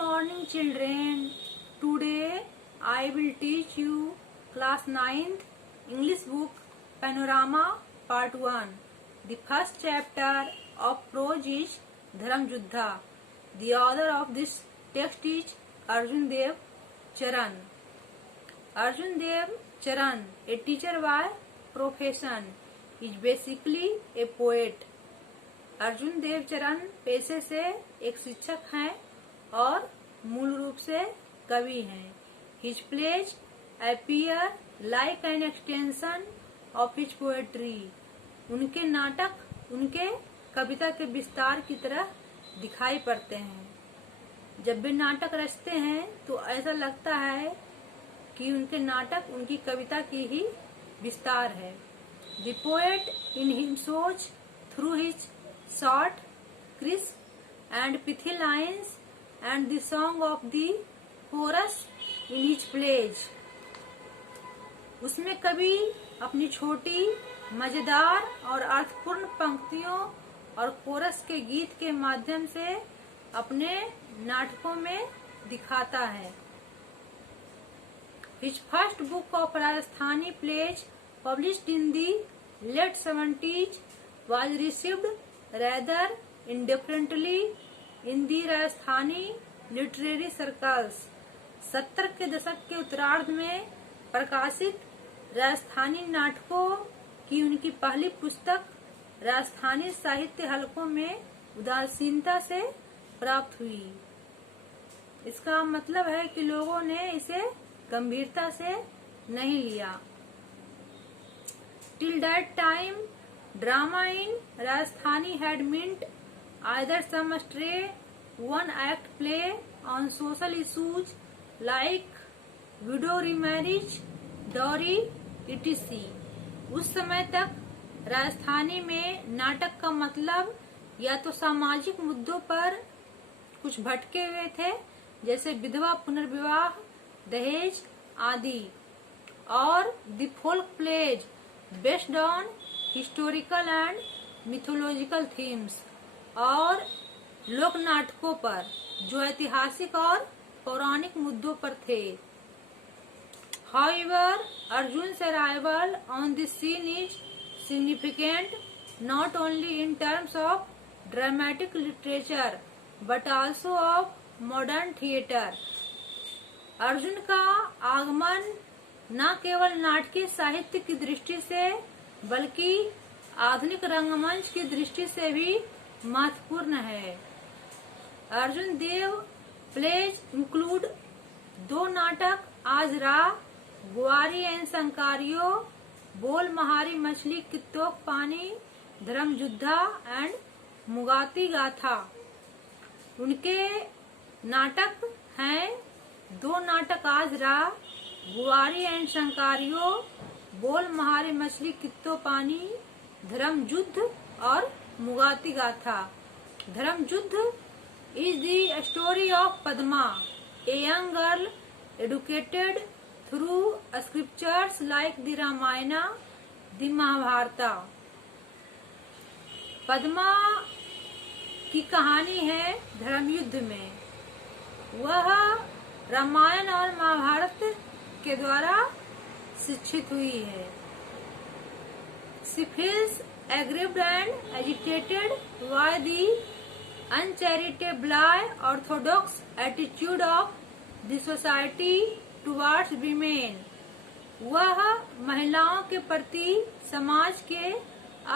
morning children. Today I will teach you class 9th English book Panorama part 1. The first chapter of prose is Dharam Yuddha. The author of this text is Arjun Dev Charan. Arjun Dev Charan, a teacher by profession, is basically a poet. Arjun देव चरण पेशे से एक शिक्षक हैं और मूल रूप से कवि हैं. His plays appear like an extension of his poetry. उनके नाटक उनके कविता के विस्तार की तरह दिखाई पड़ते हैं. जब वे नाटक रचते हैं तो ऐसा लगता है कि उनके नाटक उनकी कविता की ही विस्तार है. The poet in him shows through his short, crisp and pithy lines and the song of the chorus in his plays. उसमें कवि अपनी छोटी मजेदार और अर्थपूर्ण पंक्तियों और कोरस के गीत के माध्यम से अपने नाटकों में दिखाता है. His first book of Rajasthani plays, published in the late 70s, was received rather indifferently in the Rajasthani literary circles. 70 के दशक के उत्तरार्ध में प्रकाशित राजस्थानी नाटकों की उनकी पहली पुस्तक राजस्थानी साहित्य हलकों में उदासीनता से प्राप्त हुई. इसका मतलब है कि लोगों ने इसे गंभीरता से नहीं लिया. Till that time, drama in Rajasthani had meant either some stray one-act play on social issues like widow remarriage, dowry, etc. उस समय तक राजस्थानी में नाटक का मतलब या तो सामाजिक मुद्दों पर कुछ भटके हुए थे, जैसे विधवा पुनर्विवाह, दहेज आदि, और the folk plays based on historical and mythological themes, और लोक नाटकों पर जो ऐतिहासिक और पौराणिक मुद्दों पर थे. However, Arjun's arrival on the scene is significant not only in terms of dramatic literature but also of modern theatre. Arjun का आगमन न केवल नाटकीय साहित्य की दृष्टि से बल्कि आधुनिक रंगमंच की दृष्टि से भी महत्वपूर्ण है. अर्जुन देव प्लेज इंक्लूड 2 नाटक, आज रा, गुआरी एंड शंकारियो, बोल महारी मछली कित्तोक पानी, धर्म युद्धा एंड मुगाती गाथा. उनके नाटक हैं 2 नाटक, आज रा, गुआरी एंड शंकारियो, बोल महारी मछली कित्तो पानी, धर्म युद्ध और मुगाती गाथा. Dharma Yuddha is the story of Padma, a young girl educated through scriptures like the Ramayana, the Mahabharata. Padma की कहानी है धर्म युद्ध में. वह रामायण और महाभारत के द्वारा शिक्षित हुई है. She feels aggrieved and agitated by the uncharitable orthodox attitude of the society towards women. वह महिलाओं के प्रति समाज के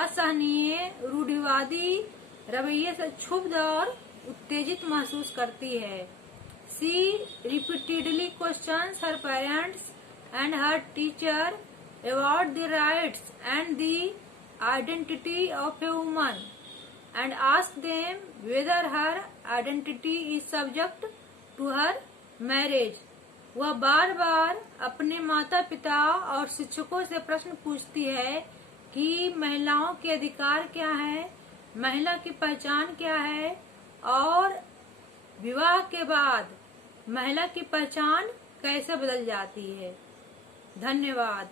असहनीय रूढ़िवादी रवैये से क्षुब्ध और उत्तेजित महसूस करती है. She repeatedly questions her parents and her teacher about the rights and the identity of a woman and asks them whether her identity is subject to her marriage. वह बार बार अपने माता पिता और शिक्षकों से प्रश्न पूछती है कि महिलाओं के अधिकार क्या है, महिला की पहचान क्या है और विवाह के बाद महिला की पहचान कैसे बदल जाती है. धन्यवाद.